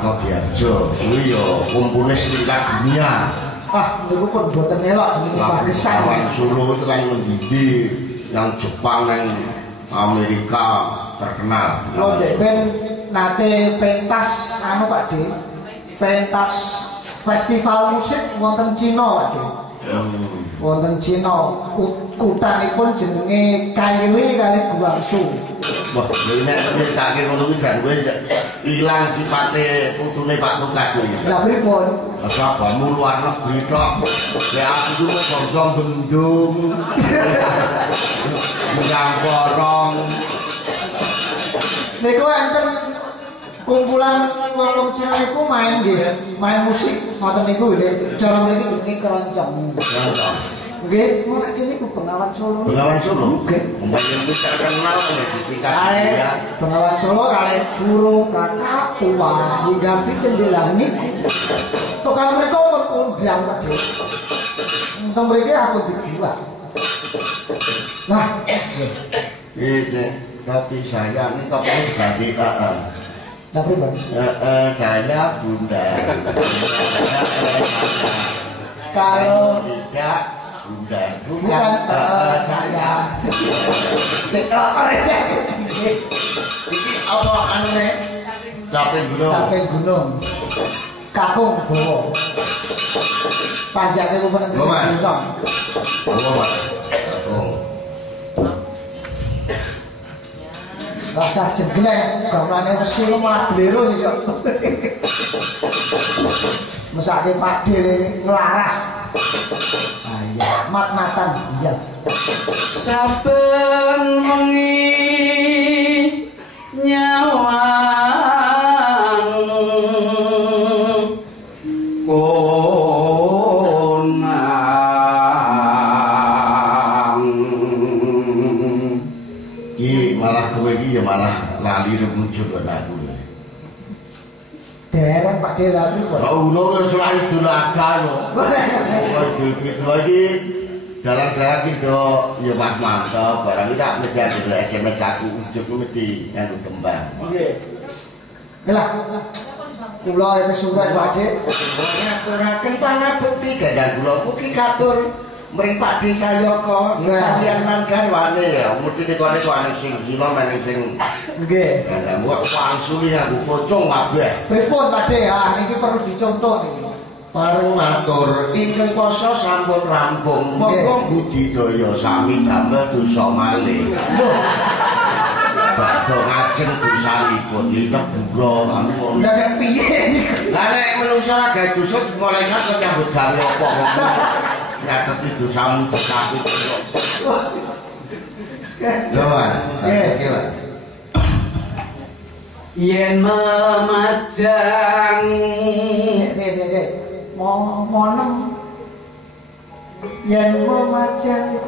Diarjo kuwi ya komponis tingkat dunia. Niku pun mboten elok jenenge Pakisan. Lawan Solo itu kan mendidik yang Jepang yang Amerika terkenal. Lho ben nate pentas anu Pak De. Pentas festival musik wonten Cina Pak De. Wonten Cina kutanipun jenenge Kaiwi kali Guangzhou. Wah, nek nyritake ngono kuwi jan kowe ilang sifate putune Pak Lukas kuwi. Lah pripun? Sabamu luar negeri tok. Lek aku ku bangsa bendung. Menyang porong. Niku enten kumpulan wong Cina niku main nggih, main musik ngoten niku nggih. Cara mriki jenenge keroncong. Keroncong. Nggih, nek kene ku Bengawan Solo. Bengawan Solo. Nggih. Mungkin wis terkenal nek ditingkat ya. Bengawan Solo kalih burung kakak tua hingga jendela langit. Tukang mereka pun undang Pak De. Untuk mereka aku dibuat. Nah, ini tapi saya ini topinya ganti Nah, pribadi. Saya bunda. Kalau tidak bunda, bukan saya. Ini apa aneh? Capek gunung. Capek gunung. Kakung bawa. Panjangnya lupa nanti gunung. Bawa Mas. Kakung. Rasa jeglek, gawanane mesti malah blero iso. Mesake Pak De nglaras. Iya, mat-matan iya. Saben wengi nyawang konang iki malah kowe iki ya malah lali remujuk kok aku. Dereng Pak De lali kok. Ulo wis ora idul adha yo. Idul Fitri iki dalang-dalang iki do ya Mas mantap barang iki tak mesti ada SMS aku ujuk mesti nganggo kembang. Nggih. Lah. Kula wis surat Pak De. Ngaturaken pangabekti gandang kula mugi katur mring Pak De Sayaka sekalian man garwane ya mudine kene kok sing sima maning sing nggih. Lah kok wangsuli aku pocong kabeh. Pripun Pak De? Ah niki perlu dicontoh niki. Pareng matur ingkang poso sampun rampung monggo budidaya sami damel dosa malih. Badhe ngajeng dosanipun liwat bura anu. Lah piye niku? Lah nek menungso ra gawe dosa malaikat kok nyambut gawe apa kok. Nyatet dosamu dosaku kok. Lho Mas, iki Mas. yen memajang monem yen memajang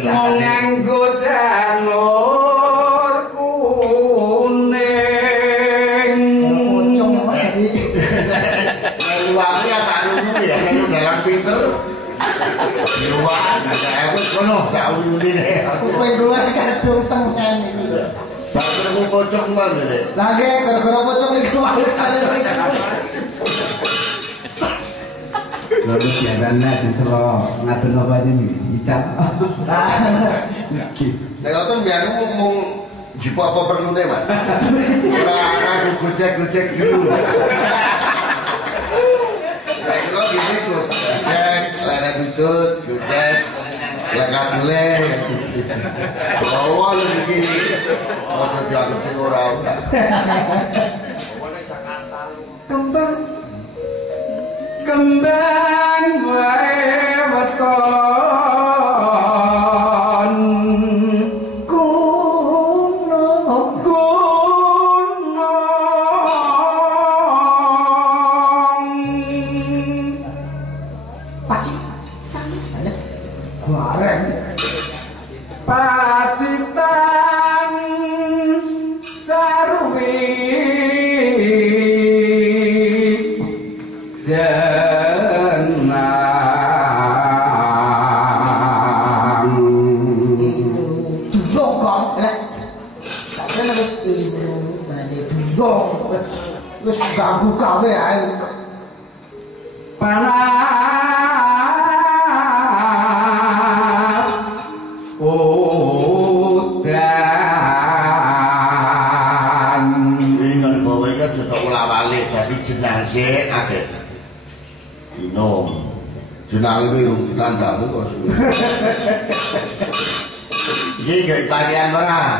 nganggo janur kuning meluangnya tak nunggu ya melu dalam pinter meluang ada aku kono gak uyuni deh aku pengen duluan kadung tengen ini tak ketemu pocong mana deh lagi gara-gara pocong itu lalu biarkanlah disuruh ngatur apa ini bicara nek ngoten biar ngomong jipo apa perlu deh Mas ora aku gojek dulu nek kok gini tuh gojek lara ditut gojek lekas mulai bawa lagi mau jadi sing ora kembang wae weton gunung paci goreng pacitan sarwi jan Sakjane wis ilmu mane duyung. Wis ganggu gawe ae. Panas udan ingin bawa ini juga ulah-walik jadi jenang sih agak dinom jenang itu yang ditanda itu kok sudah ini gak iparian merah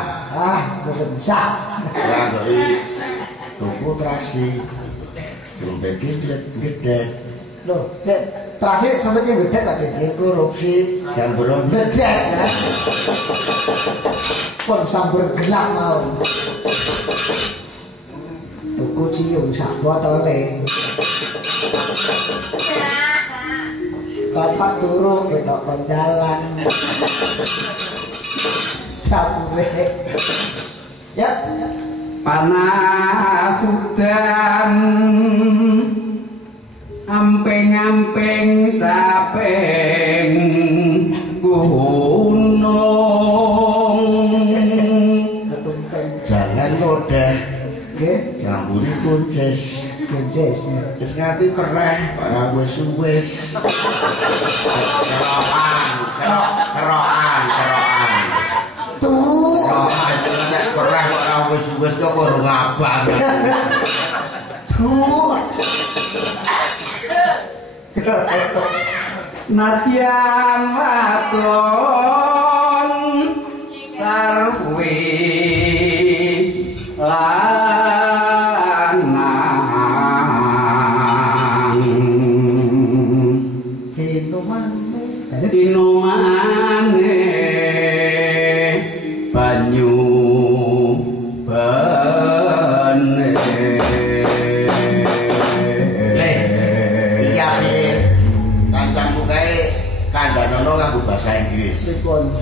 Betul bisa. ya gak tuku terasi sampai gede Loh, terasi sampai yang gede gak ada korupsi. samburan Gede ya. Pun sambur gelap mau. Tuku cium sak botole. Bapak turu ketok penjalan. Capek. Ya. panas udan amping-amping caping gunung jangan lodeh Nggih, ngambuni kuncis kuncis. terus nganti pereh barang wis kerokan Tuh. kerokan nek pereh kok ora wis kok ora ngabang Tuh. nadyan waton sarwi lanang inomane banyu bane kancamu kae kandhanono nganggo basa Inggris.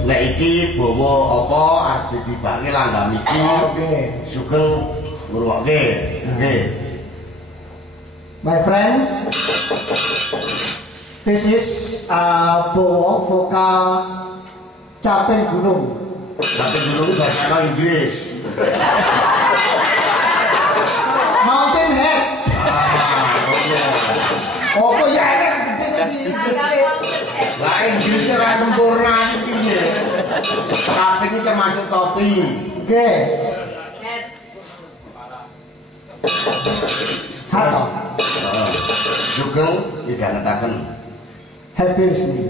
Nek iki bawa apa arep ditibake langgam iki. Oke. Sugeng ngrungokke. Nggih. My friends, this is bawa vokal capek gunung. Tapi dulu bahasa Inggris. Mountain Head. Oke. Oh ya. Lah Inggrisnya ora sempurna iki piye? Tapi ini termasuk topi. Oke. Halo. Sugeng tidak ngetaken. Happy listening.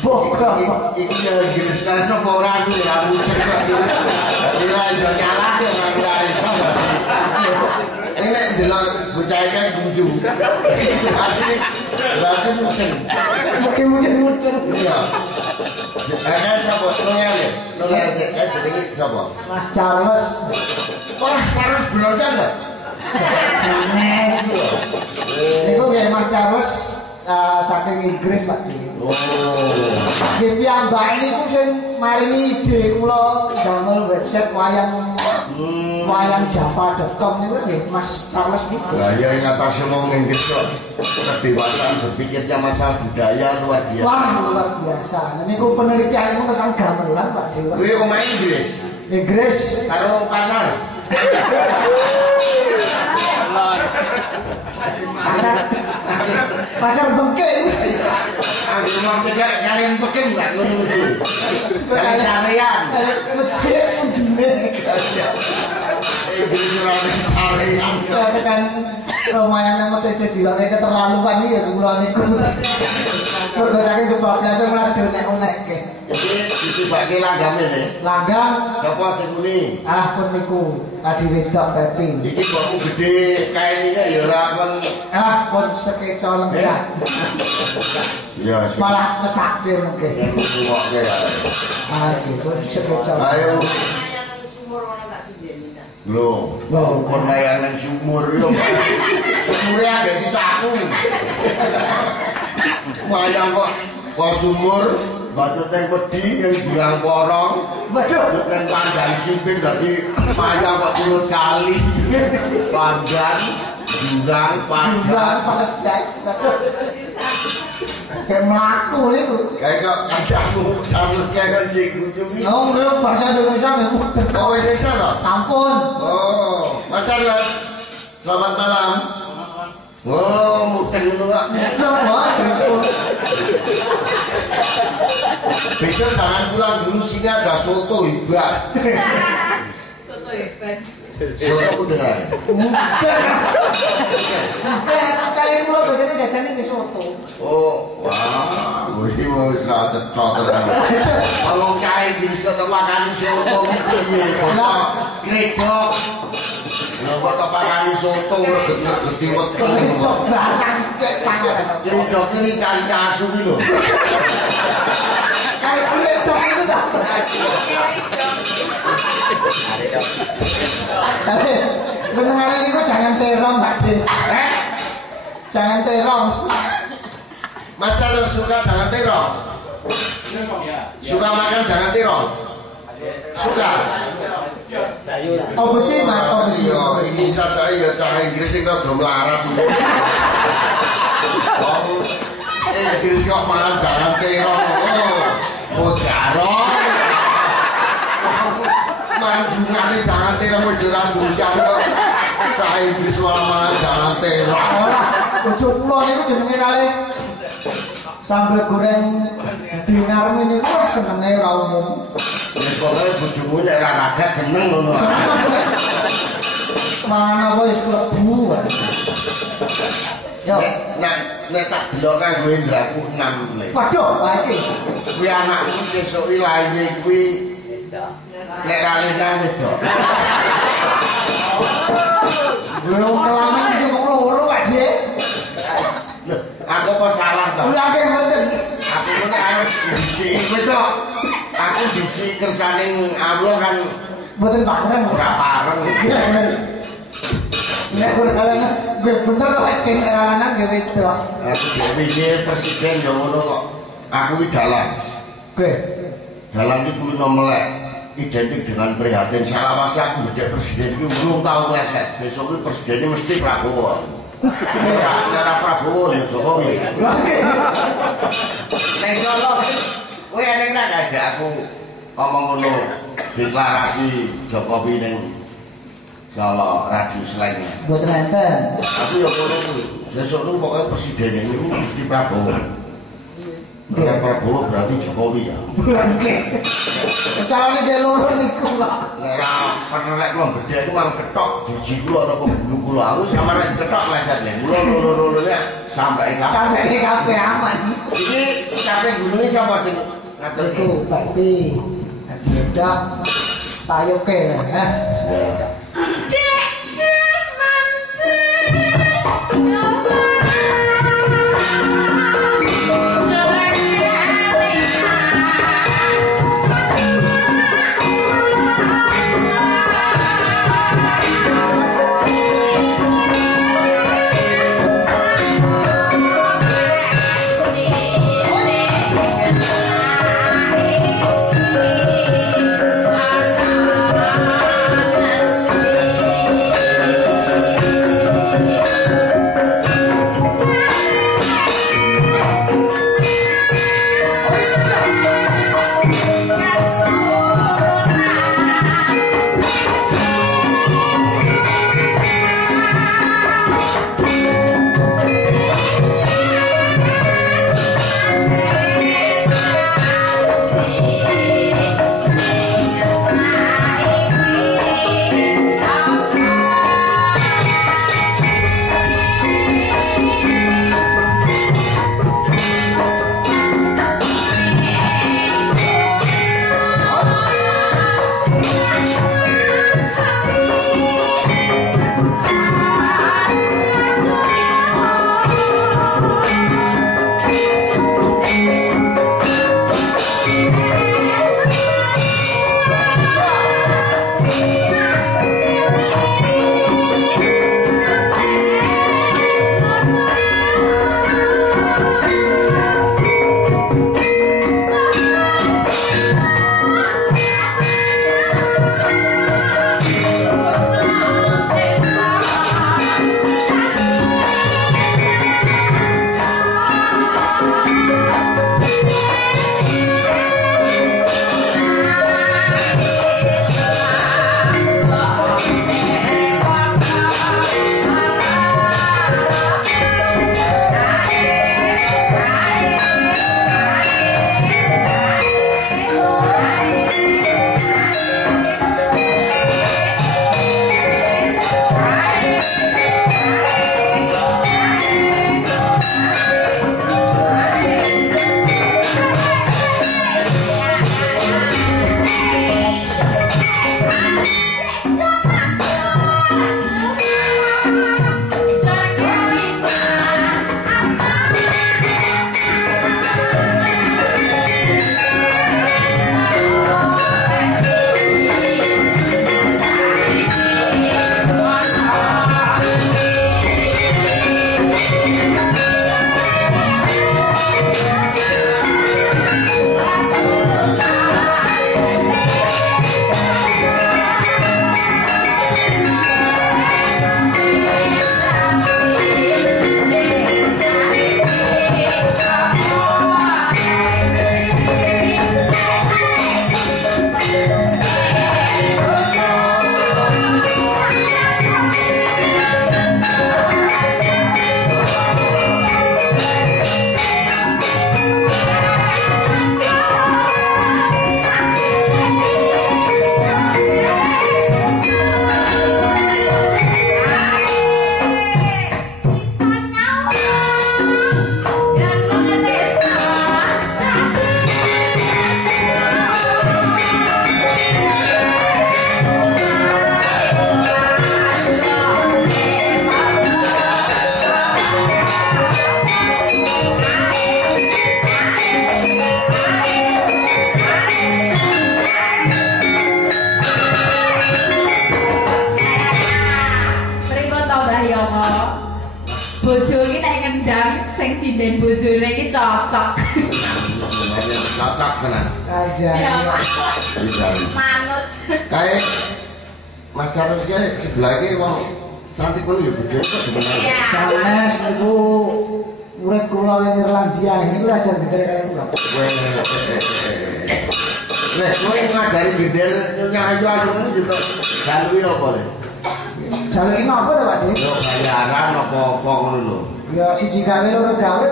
Bokap. Iki ya Inggris kan apa ora aku ya musik kok. Dadi ra iso nyalahke ora iso. Ini delok bocah iki guju. Berarti mungkin. Mungkin. Iya. Sapa noleh? Noleh jenenge sapa? Mas Charles. Wah, Charles Bronson lho. Sanes. Niku nggih Mas Charles saking Inggris Pak. Oh. Nggih piyambak niku sing maringi ide kula damel website wayang.java.com niku nggih Mas Charles niku. Lah ya ing atas wong Inggris kok kedewasaan berpikirnya masalah budaya luar biasa. Wah, luar biasa. Niku penelitianmu tentang gamelan Pak Dewa. Kuwi omah Inggris Inggris karo pasar. Pasar Bengke. Aku mau tidak kalian peking enggak ngono iki. Kalian sampean. Masjid Undine. Inggris ora arean. Kan lumayan nang TC diwangi keterlaluan iki ya kula niku. Mergo saking kebablasan malah dionek-onekke. Iki ditibake langgame ne. Langgang Sapa sing muni? pun niku tadi wedok Pepi. Iki kok gede kae iki ya ora kon Pun sekeca lengkap. ya Malah mesake mungkin. yang ngrungokke ya. Pun sekeca. Ayo. Loh, kon bayangan sumur lho. Sumure ada di taku. Wayang kok sumur, batu teng wedi yang jurang porong. Waduh. Nang pandan simping dadi wayang kok turut kali. Pandan, jurang, Jumlah pandan. sangat guys. Waduh. kayak melaku itu. Kayak aku harus kayak si kunjungi. Oh, enggak bahasa Indonesia nggak mudeng. Oh, Indonesia loh. Ampun. Oh, Mas Charles. Selamat malam. Oh, mudeng dulu Pak. Besok jangan pulang dulu, sini ada soto hebat. Soto hebat. Soto udah lah. Kalian pulau biasanya jajannya di soto. Oh, wah, gue mau serah cetot terang. Kalau cair di soto makan soto, iya, kok kredok. Kalau kok makan soto, gede weton. Kredok ini cari casu gitu. Kayak kredok itu dah. Tapi senengannya ini kok jangan terong, Mbak Ji. Jangan terong. Mas kalau suka jangan terong. Suka makan jangan terong. Suka. Oh sih Mas, oh sih. Iya, ini saja ya cara Inggris itu udah melarat. Oh, Inggris kok makan jangan terong. Oh, jarong. Manjungannya jangan terong udah doyan kok. Cara Inggris malah jangan terong. Bojo kula niku jenenge kali sambal goreng dinar ini kok senenge ra umum. Ya pokoknya bojomu nek ra kaget seneng ngono. Mana wis klebu. Yo, Nek tak delok kang kowe ndraku 6 menit. waduh, lha iki. Kuwi anakku sesuk iki laire kuwi nek ra lenang wedok. Belum kelamin iki kok loro Pak Dik. Loh, aku kok salah to? Kula akeh mboten. Aku ku nek arep disi wedok. Aku disi kersaning Allah kan Mboten pareng. ora pareng. Nek ora kalane gue bener kok Pak Dik ora lanang ge wedok. Aku dhewe presiden yo ngono kok. Aku iki dalang. Gue. Dalang iki kuwi melek. Identik dengan prihatin salah pasti aku menjadi presiden itu belum tahu leset besok itu presidennya mesti Prabowo nera Prabowo ya Jokowi neng Solo wih neng nak aja aku ngomong ngono deklarasi Jokowi neng Solo radio slang Mboten enten. aku ya ngono kuwi besok itu pokoknya presidennya itu mesti Prabowo Nera Prabowo berarti Jokowi ya Calonnya dia loro niku Pak. nek pernah lek wong gede itu mang ketok biji kula apa bulu kula aku sama lek ketok leset lek loro-lorone sampai kapan Sampai kabeh aman. iki sampai gununge sapa sing ngatur iki Iku Bakti. Ada tayoke ya. Dek zaman coba. sing sinden bojone iki cocok. Cocok tenan. Ya, Bisa. manut. Kayak Mas Charles ki sebelah iki wong cantik pun ya bojone kok sebenarnya. Ya. Sanes niku murid kula ing Irlandia niku ajar gede kalian kula. Wes kowe ngajari geder nyonya ayu-ayu ngono juga jalui apa le? Jaluk iki napa to, Pak Dik? Yo bayaran apa-apa ngono lho. Ya siji gawe loro gawe.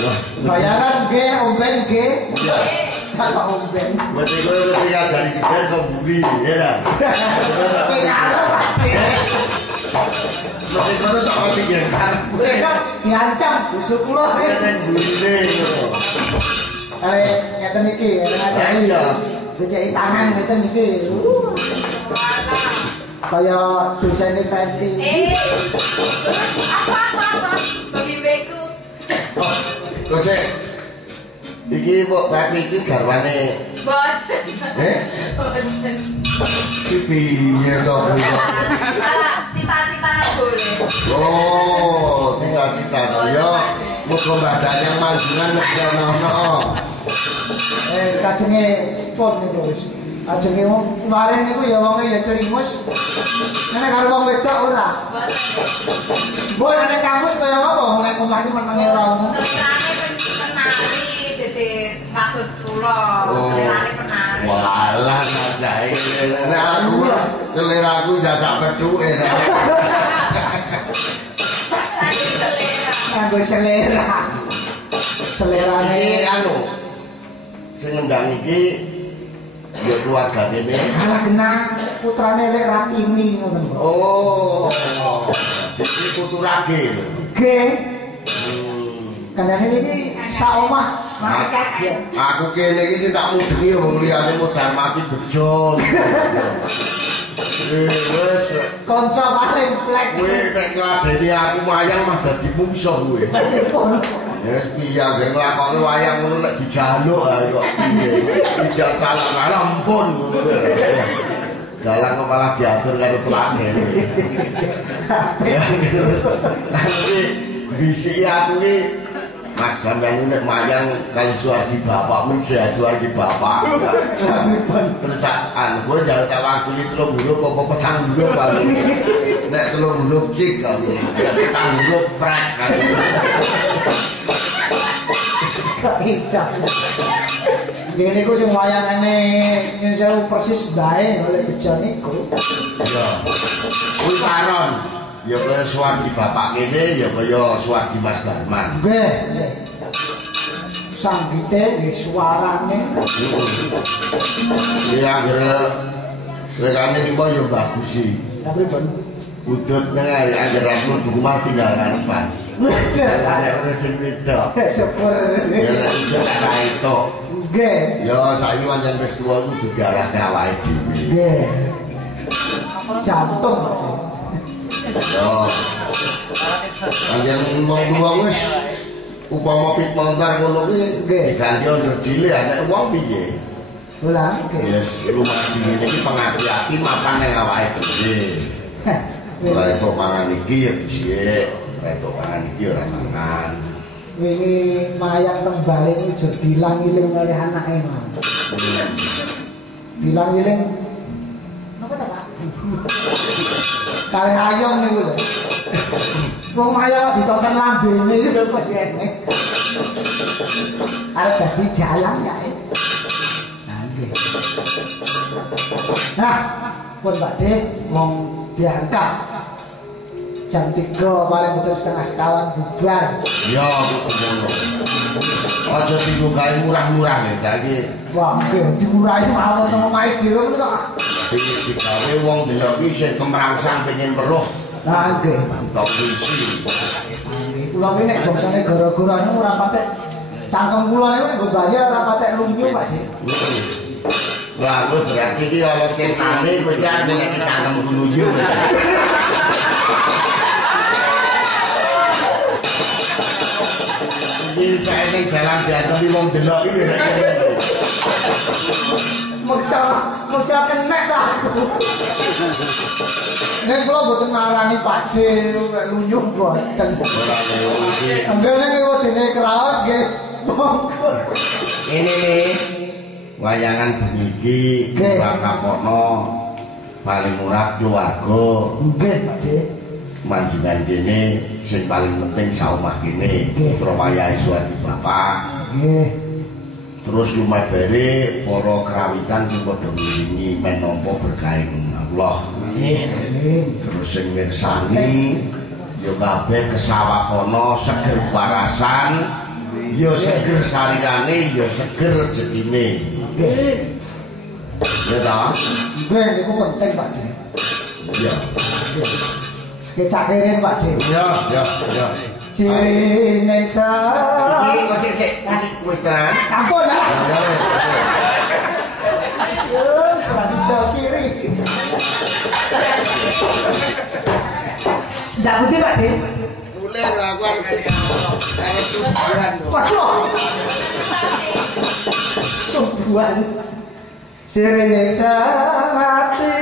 Wah, Bayaran nggih, omben nggih. Kalau omben. berarti kowe mesti ngajari geder kok buri ya. Mesti kono tak mati gegar. Sesuk diancam bojo kula. Nek burine ngono. Kale ngeten iki, ngajari ya. Beceki tangan ngeten iki. Kaya dosane Fenty. Apa? Bagi beku. Oh, kok sik iki kok Pepi iki garwane Bot. iki piye to Bu? Salah, cita-cita boleh. Oh, tinggal cita to ya. Muga badannya manjungan nek ono. Kajenge pon niku wis. Ajenge wong kemarin niku ya wonge ya celimus. Nek karo wong wedok ora. Mbok nek kampus kaya apa nek omah iki menenge ora umum. Selirane penari dede kados kula. Selirane penari. Walah najae. Nek aku seleraku jajak peduke. Lagi selera. Nganggo selera. Selerane Ini anu sing ngendang iki ya keluarga dene. kalah kena putrane Lek Ratimi ngoten, Mbok. Oh. Iki putu rage. Nggih. Kandhane iki sak omah. Aku kene iki tak mudhi wong liyane modar mati bejo. Wes Kanca paling plek. kowe nek ngladeni aku wayang mah dadi mungsuh kowe. Wes piye anggere nglakoni wayang ngono nek dijaluk ae kok piye. Tidak kalah ampun ngono. Dalang kok malah diatur karo pelanggan. Ya. Nanti bisi aku ki Mas sampeyan nek mayang kali suwargi bapak mesti suwargi bapak. Terus an kowe jare tak wasuli 3 huruf apa petang huruf bae. Nek 3 huruf cik kali. Petang huruf prek kali. Gak bisa. Ngene iku sing wayangane nyun sewu persis bae oleh bejo niku. Ya. Kuwi paron. Ya kaya suwargi bapak kene ya kaya suwargi Mas Darman. Nggih, nggih. Sanggite nggih suarane. Ya anggere rekane iki kok ya bagus sih. Tapi ben Udut nang anggere aku rumah tinggal karepan. Ada orang sing wedok. syukur. Ya nek iso ora itu. Nggih. Ya saiki pancen wis tuwa ku digalah awake dhewe. Nggih. Jantung. Yo. Pancen wong tuwa wis upama pit montar ngono kuwi diganti under dile nek wong piye? Bola. Nggih. Yes, rumah dhewe iki pengati-ati mapan ning awake dhewe. Ora itu mangan iki ya dhisik, ora itu mangan iki ora mangan. Wingi mayang teng bale ijo dilang-iling oleh anake man. Dilang-iling. Napa ta, Pak? Kali ayam niku lho. Wong mayang ditoken lambene iki lho kok kene. Arep dadi jalan ya. Nah, pun Pak Dik wong diangkat jam 3 paling betul setengah sekawan bubar. Ya, ngono. Aja tinggo gawe murah-murah nek iki. Wah, nggih dimurahi mawon teng omahe dhewe kok. Iki digawe wong delok iki sing kemrangsang pengen weruh. Nah, nggih. Tok isi. Kula iki nek bangsane gara-gara niku ora patek cangkem kula niku nek go bayar ora patek lunyu, Pak Dik. Wah, lu berarti iki ana setane kowe iki arep nek cangkem guluyu. Iki saya ning jalan diantemi wong delok iki nek ngene. Moksa kena ta aku. nek kula mboten marani Pakde lunjung boten. Ora ngelusi. Anggene wedine kraos nggih. Ini nih wayangan beniki murah kapono paling murah keluarga. Nggih, Pakde. Manjungan kene sing paling penting saomah kene putra wayahe suwardi bapak. Nggih. Terus lumebere para krawitan sing padha ngiringi menapa berkah Allah. Nggih. Terus sing mirsani ya kabeh kesawakana seger warasan, ya seger sarirane, ya seger rezekine. Nggih. Ya ta? Nggih, niku penting, Pakde. Ya. Kecakirin, Pakde. Ya, ya, ya. Cirine sa. Iki kok sik wis tenan. Sampun lah. Selanjutnya ciri. Nggak putih, Pakde. Mulai aku kaya subuhan. Waduh. Subuhan. Cirine sa hati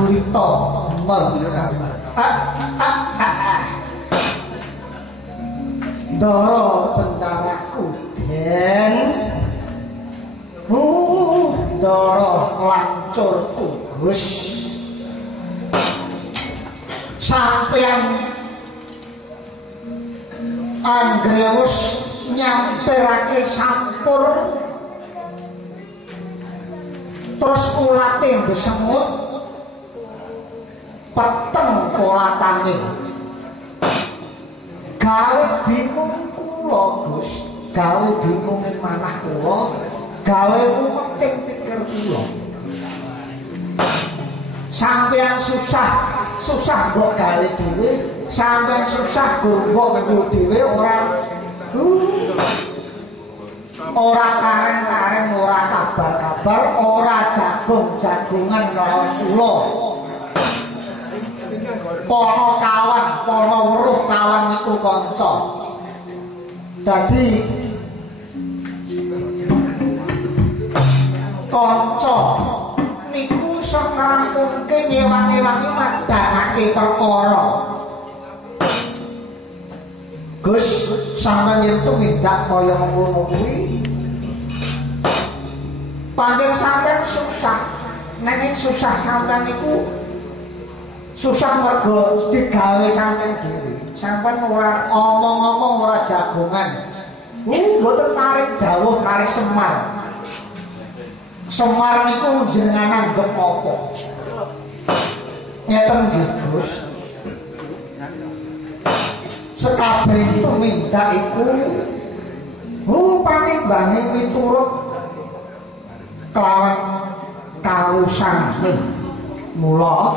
Julito. Ndara bendaraku den. Ndara lancurku Gus. Sampeyan anggere wis nyamperake sampur terus ulate besemut peteng polatane gawe bingung kula Gus, gawe bingung manah kula, gawe umeting pikir kula. Sampeyan susah mbok gawe dhewe, sampeyan susah mbok nggo dhewe ora kareng-kareng, ora kabar-kabar, ora jagung-jagungan lawan kula. Pono kawan, pono weruh kawan niku kanca. Dadi kanca niku iso ngrampunke nyewangi-wangi madhangake perkara. Gus, sampeyan yen tumindak kaya ngono kuwi pancen sampeyan susah. Nek susah sampeyan niku susah mergo digawe sampeyan dhewe. Sampeyan ora omong-omong ora jagongan. Mboten tarik jawuh kali Semar. Semar niku jenengan anggap apa? Ngeten nggih, Gus. Sekabeh tumindak iku panimbange miturut kelawan kawusane. Mula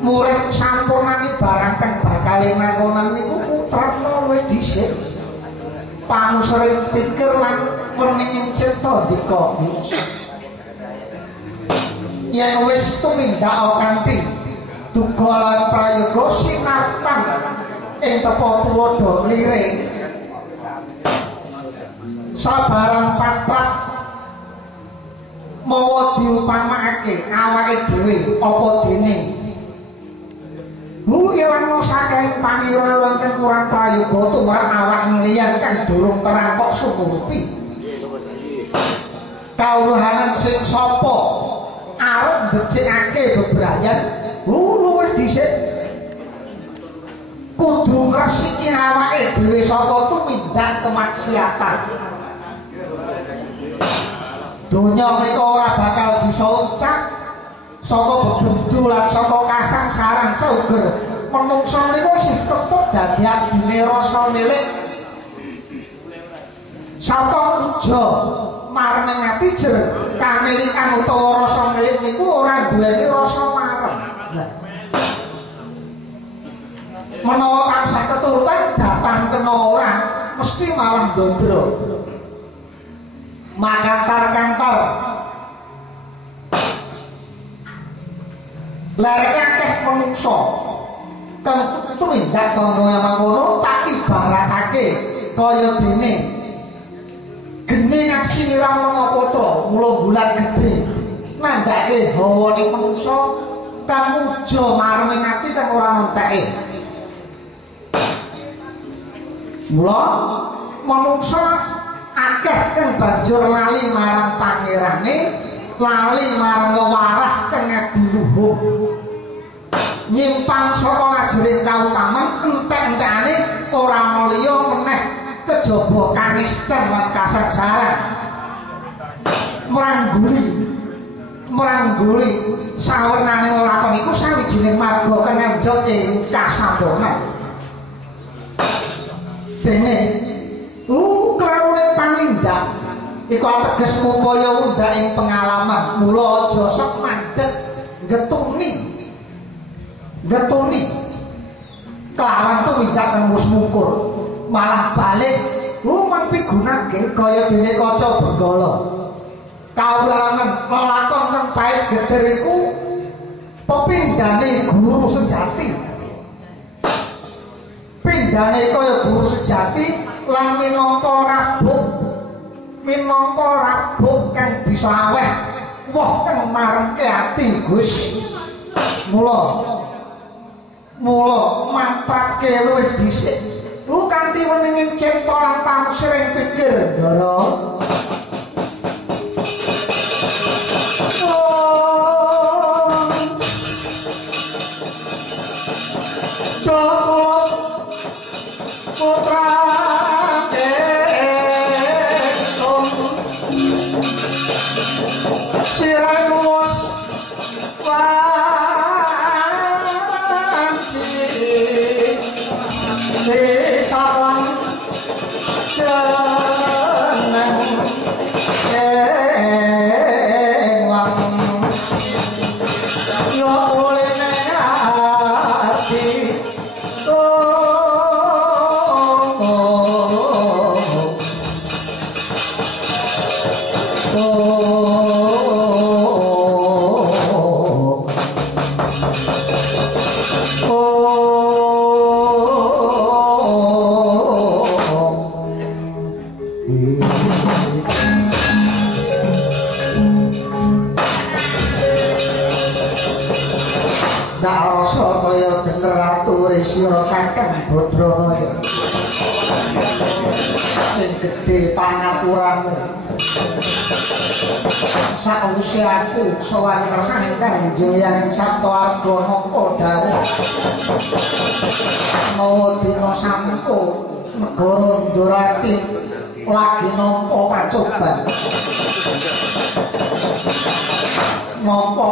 murid sampurnane barang teng bakal mangonan niku putrana luwih dhisik. Pamusring pikir lan mrene cipta dika. Yen wis tumindak kanthi duka lan prayoga sinartan ing tepa tuwa lirik sabarang patrap mawa diupamakake awake dhewe apa dene ilang saking panira wonten kurang prayoga tumrap awak liyan kang durung terang kok sumurupi kawruhanan sing sapa arep becikake bebrayan luwih dhisik kudu ngresiki awake dhewe saka tumindak kemaksiatan. Donya mriko ora bakal bisa ucap saka bebendu lan saka kasangsaran sauger. Menungso mriko isih tetep dadi adine rasa milik. Sapa uja mareng ati jer kamilikan utawa rasa milik niku ora duweni rasa marem. Menawa tansah keturutan datang kena orang mesti malah ndondro makantar-kantar lerek akeh menungso kang tumindak kaya mangkono tak ibaratake kaya dene geni kang sinirah Mangapatra mula bulan gedhe nandhake hawane menungso kang muja mareng ati kang ora menteke. Mula manungsa akeh kang banjur lali marang pangerane, lali marang wewarah kang adiluhung. Nyimpang saka ngajering kautaman entek-entekane ora liya meneh kejaba kanisten lan kasangsaran. Merangguli sawernane lakon iku sawijining marga kang njot ing kasambonan. Dene klarune panindak iku ateges upaya undhak ing pengalaman. Mula aja sok mandhet getuni kelawan tumindak kang wis mungkur malah balik mangpigunake kaya dene kaca benggala. Kawulangan lakon teng Pait Geder iku pepindhane guru sejati. Pindhane kaya guru sejati lan minangka rabuk kang bisa aweh wah kang maremke ati Gus. Mula mantake luwih dhisik. Lu kanthi weninging cipta lan pamusiring pikir Ndara. Putra Deson Siramus Wanci Desawan Jeneng Ewang Yo ulene ati Sira Kakang Badranaya sing gedhe pangapuramu sakwise aku sowan kersane Kanjeng Hyang Sabta nampa dawuh mawa dina samengko negara Ndorati lagi nampa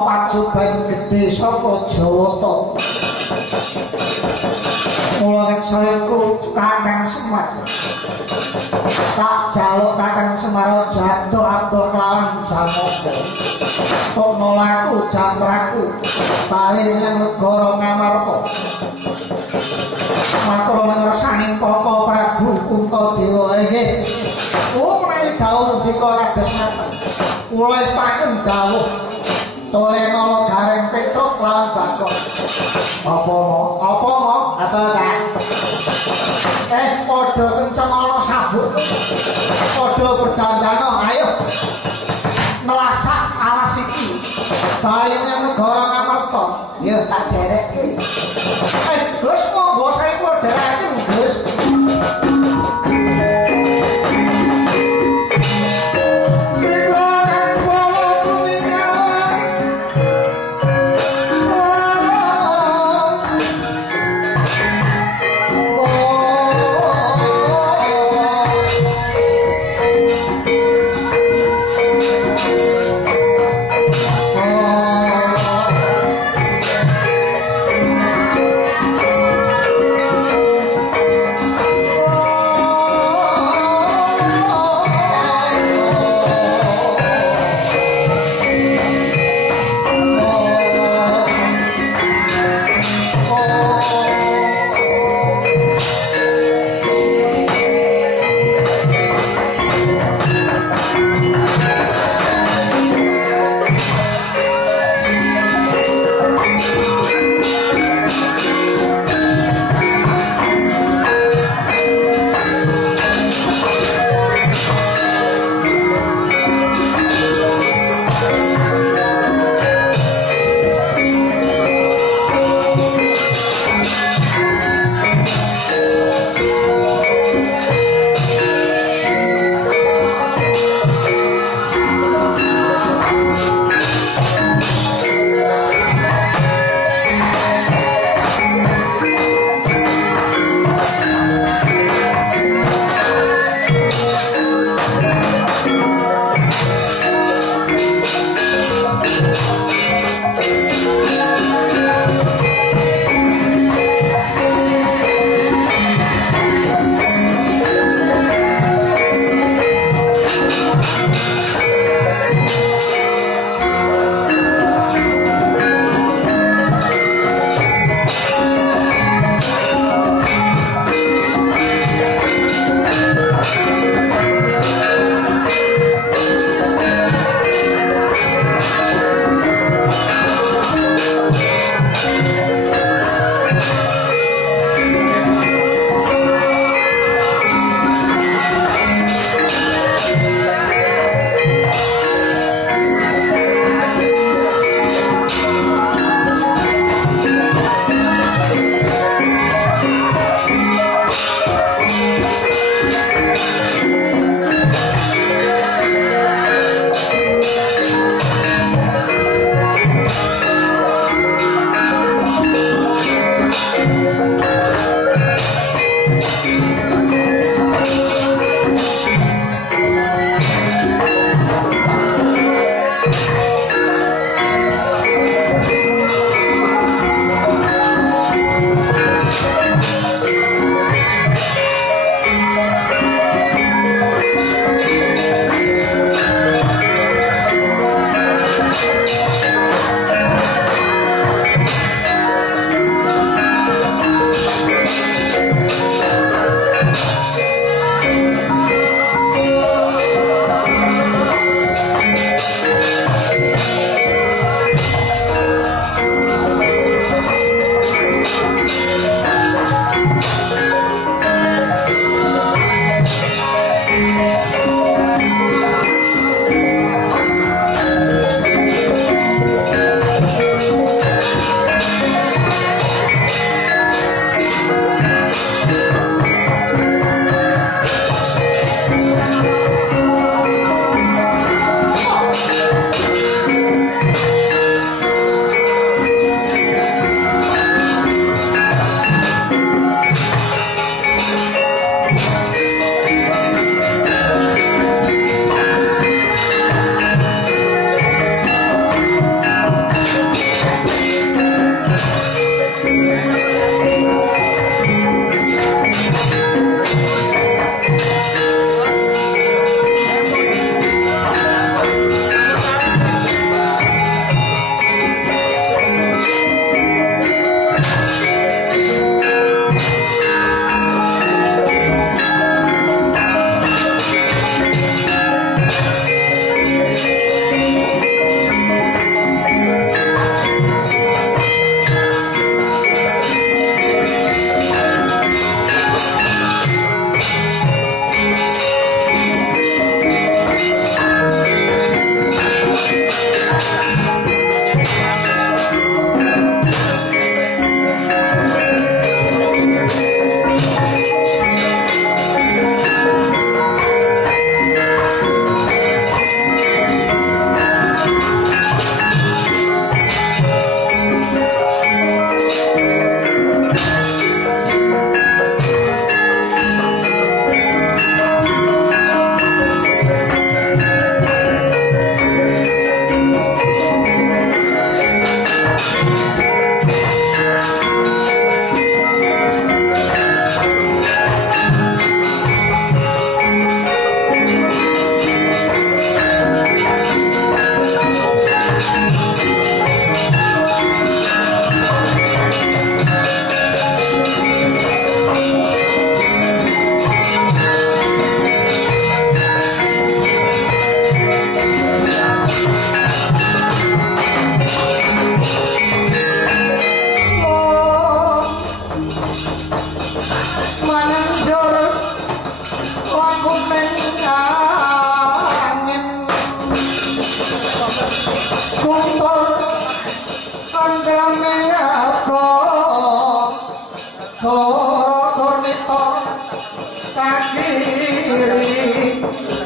pacoban gedhe saka Jawata. Mula nek sareku Kakang Semar tak jaluk Kakang Semar jatuh-adoh lawan Jamaka kok nolaku jantraku bali nang negara Ngamarta matur ngersani Koko Prabu Puntadewa nggih menawi dawuh dika kados ngaten kula istaken dawuh Toleno gareng Petruk lawan Bakok. Apa Pak? Padha kenceng ana sabuk. Padha berdandana, ayo. Nelasak alas iki. Baline negara Ngamarta. Ya tak dereki. Gus monggo saiki dereki Gus.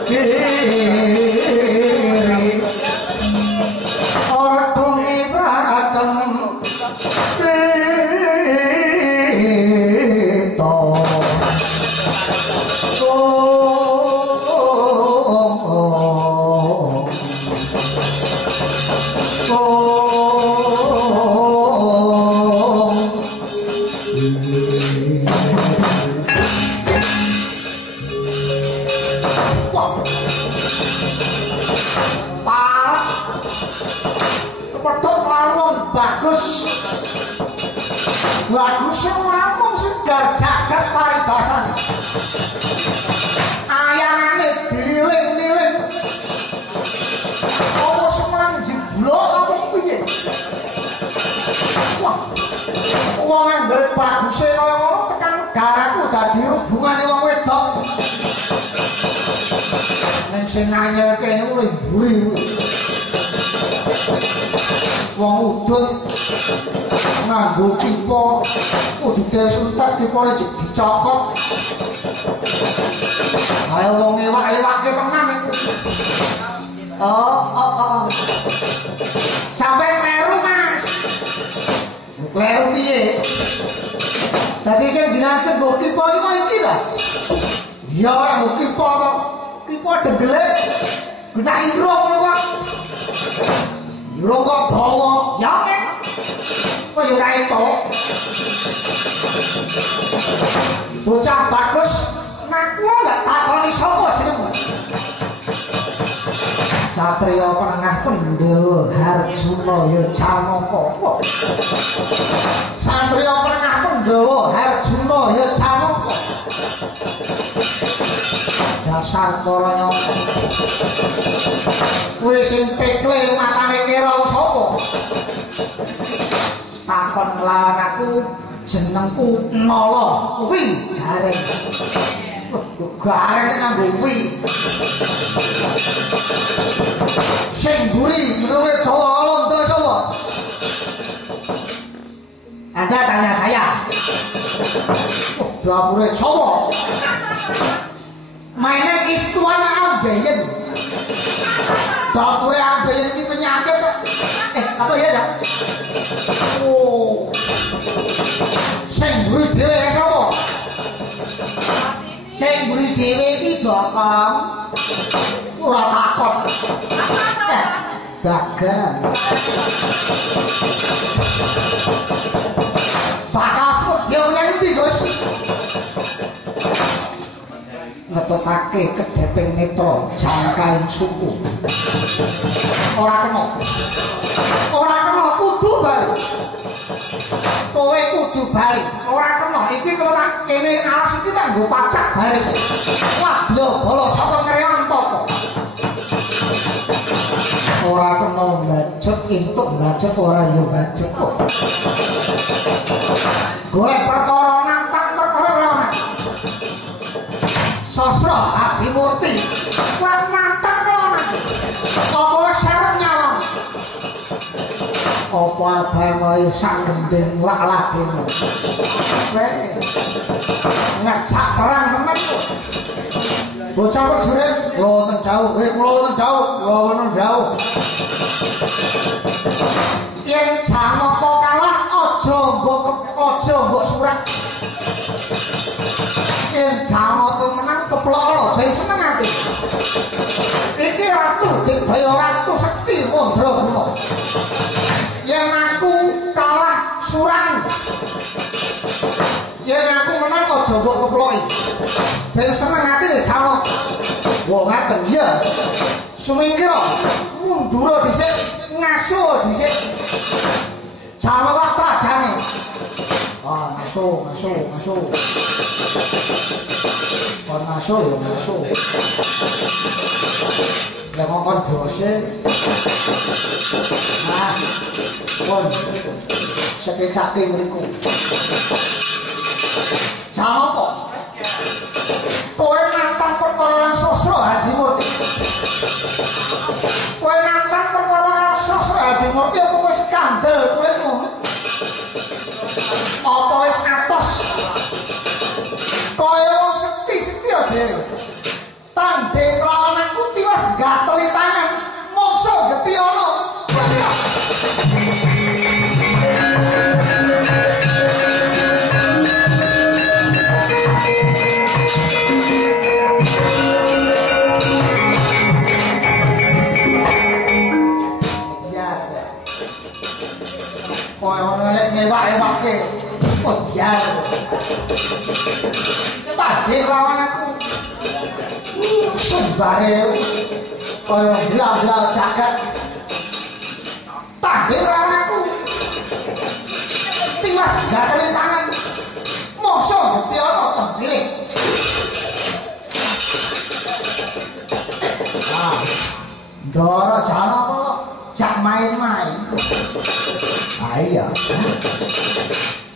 kiri ora tungi pratem bagusnya ngomong segar jagat paribasan ayangane dililing-liling apa semang jeblok apa piye wah wong anggere bagusnya kaya ngono tekan negaraku dadi hubungane wong wedok men sing anyelke kuwi mburi wong udun nganggo kipo kudu disuntak kipone dicokot ayo wong ewak-ewake tenan iku oh sampai kleru mas kleru piye dadi sing jenase nggo kipo iki lho iya ora nggo kipo dendele guna iro ngono kok iro kok dawa ya kok yo ora entuk bocah bagus ngaku gak takoni sapa jenengmu Satria Penengah Pandhawa Harjuna ya Janaka Satria Penengah Pandhawa Harjuna ya Janaka dasar para nyata kowe sing tekle matane kira sapa takon nglawan aku jenengku Nala kuwi gareng gareng nganggo kuwi sing mburi menurut dawa lonto sapa Anda tanya saya dapure sapa My name is Tuan Ambeien. Dapure Ambeien ini penyakit kok. Apa ya, Dak? Oh. Sing mburi dhewe sapa? Sing mburi dhewe iki Bakam. Ora takon. Dagang. Bakasmu dhewe yang ndi, Gus? Ngetutake kedheping netra jangkaing suku ora kena kudu bali kowe kudu bali ora kena iki kalau tak kene alas iki tak nggo pacak baris wah lho bolo sapa kreon to ora kena mbajut entuk mbajut ora yo mbajut kok golek perkara nantang perkara ora Sosro Adimurti kuat mantap dong apa serem nyawang apa abang ayo sak gending lak-lakin ngecak perang temen bocah prajurit loten jauh yen Janaka kalah aja mbok surat yen Janaka menang keplok ben seneng ati iki ratu digdaya ratu sekti Mandraguna yen aku kalah surang yen aku menang aja mbok keploki ben seneng ati Janaka wong ngaten ya sumingkira mundur dhisik ngaso dhisik Janaka prajane ngaso ya ngaso ya ngomong bose pun sekecake mriku Janaka kowe nantang perkara sastra Adimurti kowe nantang perkara sastra Adimurti apa wis kandel kulitmu apa wis atos kaya wong sing Raden. Tandhe kelawan aku tiwas gateli tangan. Mongso geti ana. Ewak-ewake. Oh iya. Tadi lawan aku. Sumbare kaya bla-bla jagat. Tadi lawan aku. Tiwas gateli tangan. Mosok ngerti ana tembile. Ah. Ndara jana kok jak main-main. Ah iya.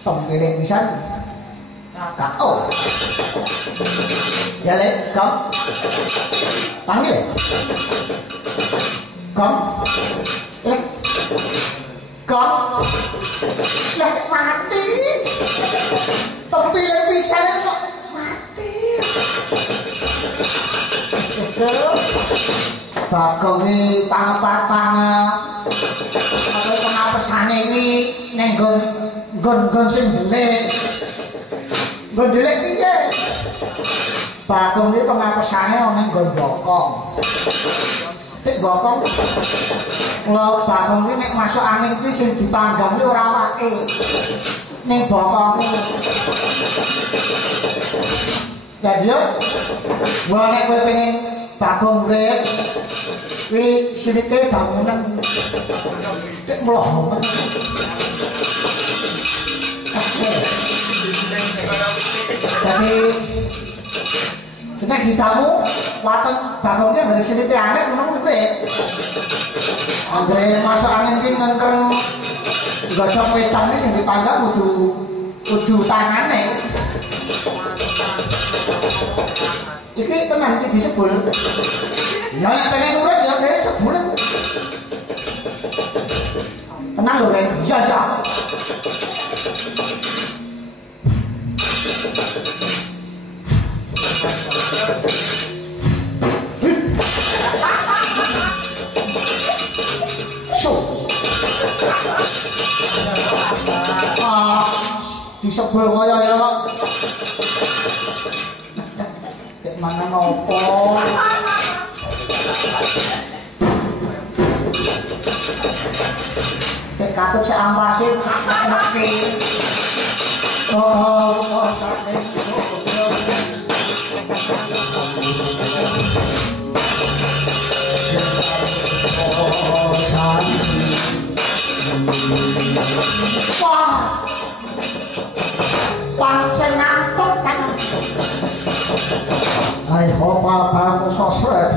Tembile pisan. Oh. Ya le, kom. Panggil. Kom. Lek. Kom. Lek mati. Tembile pisan kok mati. Bagonge pangpat-pangap. Apa pengapesane iki ning nggon sing delik. Nggon delik piye? Bagong iki pengapesane ana ning nggon bokong. Nek bokong lho bagong iki nek masuk angin iki sing dipanggang iki ora awake. Ning bokonge. Jadi, mulai nek kowe pengen bagong urip, kuwi silike bangunan nek mloh. Jadi, nek ditamu waton bagongnya dari silike anget ngono urip. Andre masuk angin iki ngengker gocok wetane sing dipanggang kudu tangane. Iki tenan iki disebul. Ya nek pengen urip ya dhewe sebul. Tenang lho Ren, iya ya. Disebul kaya ya kok. Nek mangan opo? Nek katuk sik ampase enak-enak. Oh, wah. Pancen ngantuk kan. Hai, apa-apa aku sosok ya.